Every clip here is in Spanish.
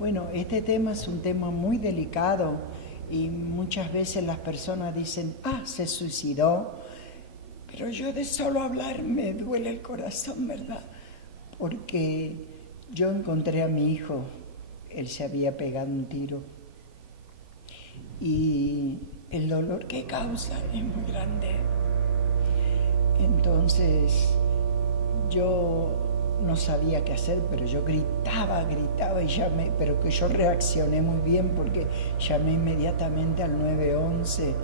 Bueno, este tema es un tema muy delicado y muchas veces las personas dicen, se suicidó, pero yo de solo hablar me duele el corazón, ¿verdad? Porque yo encontré a mi hijo, él se había pegado un tiro y el dolor que causa es muy grande. Entonces yo no sabía qué hacer, pero yo gritaba y llamé, pero que yo reaccioné muy bien porque llamé inmediatamente al 911.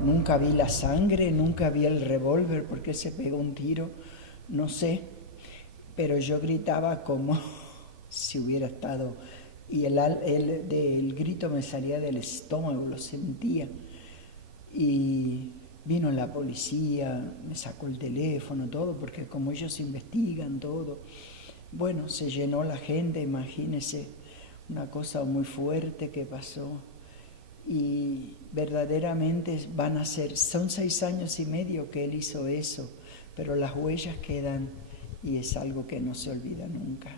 Nunca vi la sangre, nunca vi el revólver porque se pegó un tiro, no sé, pero yo gritaba como si hubiera estado, y el grito me salía del estómago, lo sentía. Y vino la policía, me sacó el teléfono, todo, porque como ellos investigan todo, bueno, se llenó la gente, imagínense, una cosa muy fuerte que pasó. Y verdaderamente son 6 años y medio que él hizo eso, pero las huellas quedan y es algo que no se olvida nunca.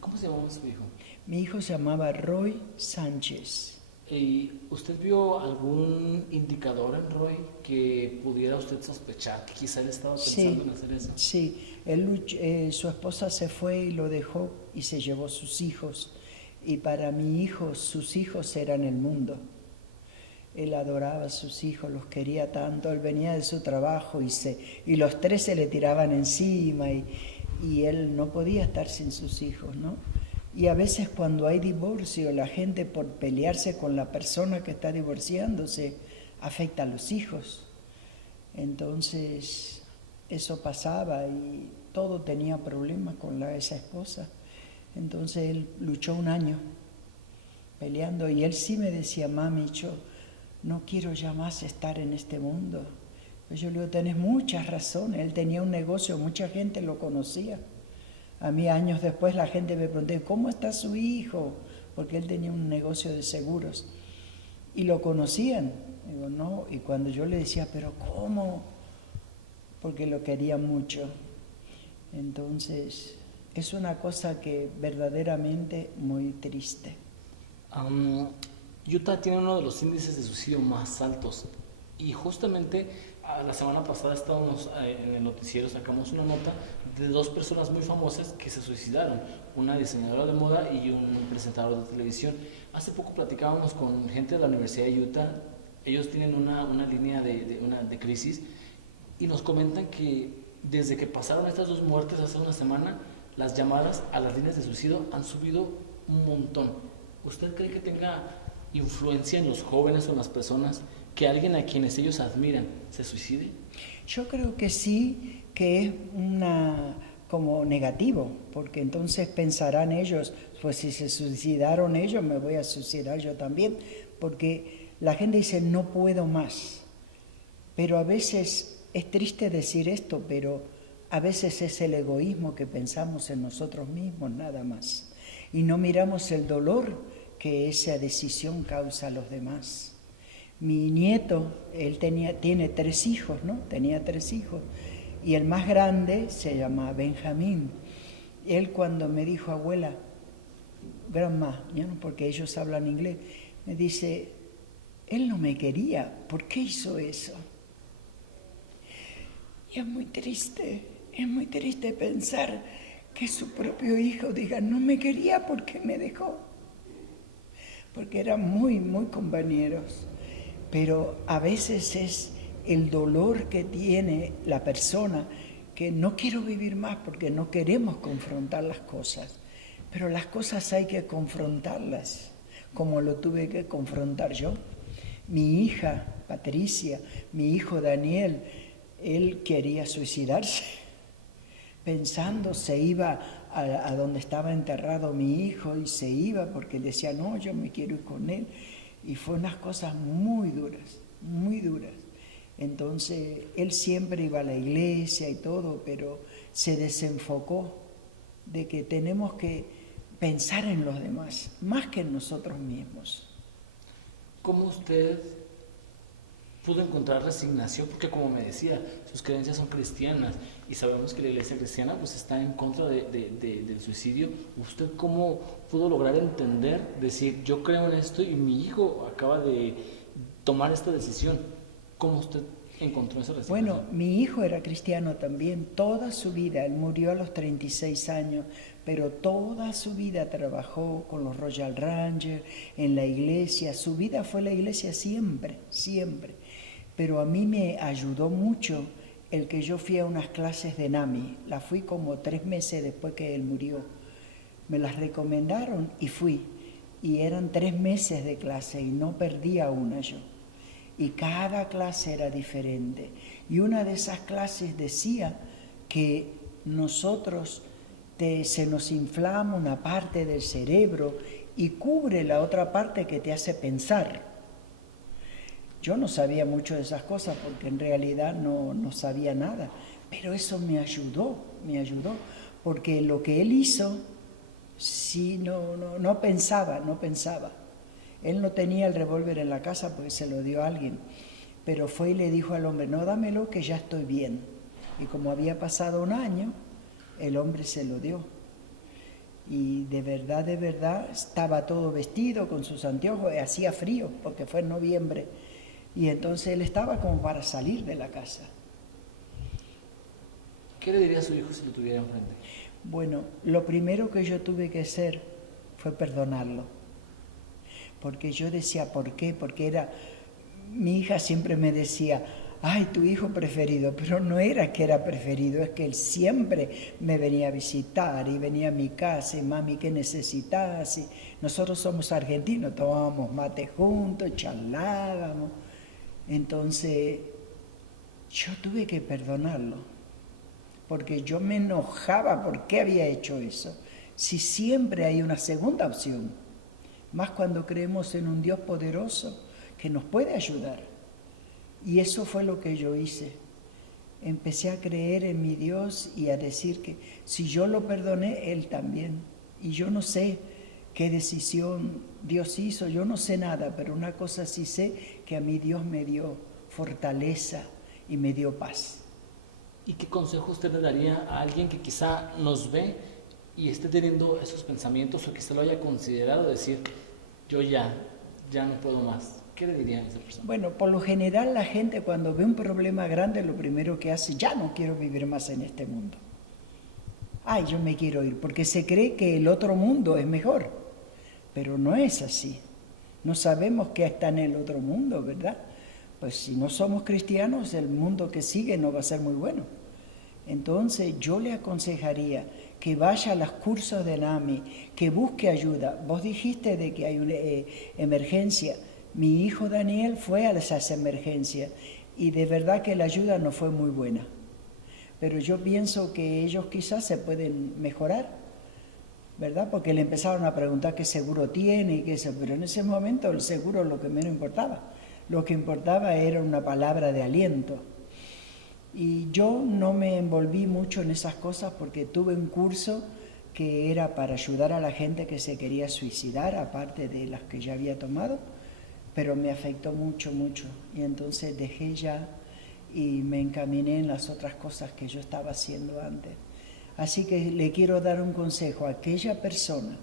¿Cómo se llamaba su hijo? Mi hijo se llamaba Roy Sánchez. ¿Y usted vio algún indicador en Roy que pudiera usted sospechar que quizá él estaba pensando en Sí, hacer eso? sí. Su esposa se fue y lo dejó y se llevó sus hijos. Y para mi hijo, sus hijos eran el mundo. Él adoraba a sus hijos, los quería tanto. Él venía de su trabajo y los tres se le tiraban encima y él no podía estar sin sus hijos, ¿no? Y a veces cuando hay divorcio, la gente por pelearse con la persona que está divorciándose afecta a los hijos. Entonces eso pasaba y todo tenía problemas con esa esposa. Entonces él luchó 1 año peleando y él sí me decía, mami, yo no quiero ya más estar en este mundo. Pues yo le digo, tenés muchas razones. Él tenía un negocio, mucha gente lo conocía. A mí años después la gente me preguntó, ¿cómo está su hijo? Porque él tenía un negocio de seguros. Y lo conocían. Digo, no. Y cuando yo le decía, ¿pero cómo? Porque lo quería mucho. Entonces, es una cosa que verdaderamente muy triste. Utah tiene uno de los índices de suicidio más altos y justamente la semana pasada estábamos en el noticiero, sacamos una nota de 2 personas muy famosas que se suicidaron, una diseñadora de moda y un presentador de televisión. Hace poco platicábamos con gente de la Universidad de Utah, ellos tienen una línea de crisis y nos comentan que desde que pasaron estas 2 muertes hace una semana, las llamadas a las líneas de suicidio han subido un montón. ¿Usted cree que tenga influencia en los jóvenes o en las personas que alguien a quienes ellos admiran se suicide? Yo creo que sí, que es como negativo, porque entonces pensarán ellos, pues si se suicidaron ellos, me voy a suicidar yo también, porque la gente dice, no puedo más. Pero a veces es triste decir esto, pero a veces es el egoísmo que pensamos en nosotros mismos, nada más. Y no miramos el dolor que esa decisión causa a los demás. Mi nieto, él tiene 3 hijos, ¿no? Tenía 3 hijos. Y el más grande se llama Benjamín. Él cuando me dijo, abuela, grandma, ¿no? Porque ellos hablan inglés, me dice, él no me quería, ¿por qué hizo eso? Y es muy triste pensar que su propio hijo diga, no me quería porque me dejó. Porque eran muy, muy compañeros. Pero a veces es el dolor que tiene la persona que no quiero vivir más porque no queremos confrontar las cosas. Pero las cosas hay que confrontarlas, como lo tuve que confrontar yo. Mi hija, Patricia, mi hijo Daniel, él quería suicidarse. Pensando, se iba a donde estaba enterrado mi hijo y se iba porque decía, no, yo me quiero ir con él. Y fue unas cosas muy duras, muy duras. Entonces, él siempre iba a la iglesia y todo, pero se desenfocó de que tenemos que pensar en los demás, más que en nosotros mismos. ¿Cómo usted pudo encontrar resignación, porque como me decía, sus creencias son cristianas y sabemos que la iglesia cristiana pues está en contra del suicidio. ¿Usted cómo pudo lograr entender, decir, yo creo en esto y mi hijo acaba de tomar esta decisión? ¿Cómo usted encontró esa resignación? Bueno, mi hijo era cristiano también, toda su vida, él murió a los 36 años, pero toda su vida trabajó con los Royal Rangers, en la iglesia, su vida fue la iglesia siempre, siempre. Pero a mí me ayudó mucho el que yo fui a unas clases de NAMI, la fui como 3 meses después que él murió. Me las recomendaron y fui, y eran 3 meses de clase y no perdía una yo. Y cada clase era diferente. Y una de esas clases decía que nosotros se nos inflama una parte del cerebro y cubre la otra parte que te hace pensar. Yo no sabía mucho de esas cosas porque en realidad no sabía nada, pero eso me ayudó, porque lo que él hizo, sí, no pensaba. Él no tenía el revólver en la casa porque se lo dio a alguien, pero fue y le dijo al hombre, no, dámelo que ya estoy bien. Y como había pasado un año, el hombre se lo dio. Y de verdad, estaba todo vestido con sus anteojos, hacía frío porque fue en noviembre. Y entonces él estaba como para salir de la casa. ¿Qué le diría a su hijo si lo tuviera enfrente? Bueno, lo primero que yo tuve que hacer fue perdonarlo. Porque yo decía, ¿por qué? Porque mi hija siempre me decía, ay, tu hijo preferido, pero no era que era preferido, es que él siempre me venía a visitar y venía a mi casa y mami, ¿qué necesitas? Y nosotros somos argentinos, tomábamos mate juntos, charlábamos. Entonces, yo tuve que perdonarlo, porque yo me enojaba por qué había hecho eso. Si siempre hay una segunda opción, más cuando creemos en un Dios poderoso que nos puede ayudar. Y eso fue lo que yo hice. Empecé a creer en mi Dios y a decir que si yo lo perdoné, Él también. Y yo no sé qué decisión Dios hizo, yo no sé nada, pero una cosa sí sé, que a mí Dios me dio fortaleza y me dio paz. ¿Y qué consejo usted le daría a alguien que quizá nos ve y esté teniendo esos pensamientos o quizá lo haya considerado decir, yo ya no puedo más? ¿Qué le diría a esa persona? Bueno, por lo general la gente cuando ve un problema grande, lo primero que hace, ya no quiero vivir más en este mundo. Ay, yo me quiero ir, porque se cree que el otro mundo es mejor, pero no es así. No sabemos qué está en el otro mundo, ¿verdad? Pues si no somos cristianos, el mundo que sigue no va a ser muy bueno. Entonces yo le aconsejaría que vaya a los cursos de NAMI, que busque ayuda. Vos dijiste de que hay una emergencia. Mi hijo Daniel fue a esas emergencias y de verdad que la ayuda no fue muy buena. Pero yo pienso que ellos quizás se pueden mejorar, ¿verdad? Porque le empezaron a preguntar qué seguro tiene y qué eso, pero en ese momento el seguro es lo que menos importaba. Lo que importaba era una palabra de aliento. Y yo no me envolví mucho en esas cosas porque tuve un curso que era para ayudar a la gente que se quería suicidar, aparte de las que ya había tomado, pero me afectó mucho. Y entonces dejé ya y me encaminé en las otras cosas que yo estaba haciendo antes. Así que le quiero dar un consejo a aquella persona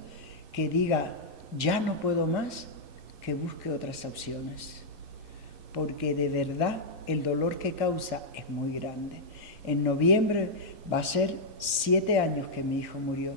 que diga, ya no puedo más, que busque otras opciones. Porque de verdad el dolor que causa es muy grande. En noviembre va a ser 7 años que mi hijo murió.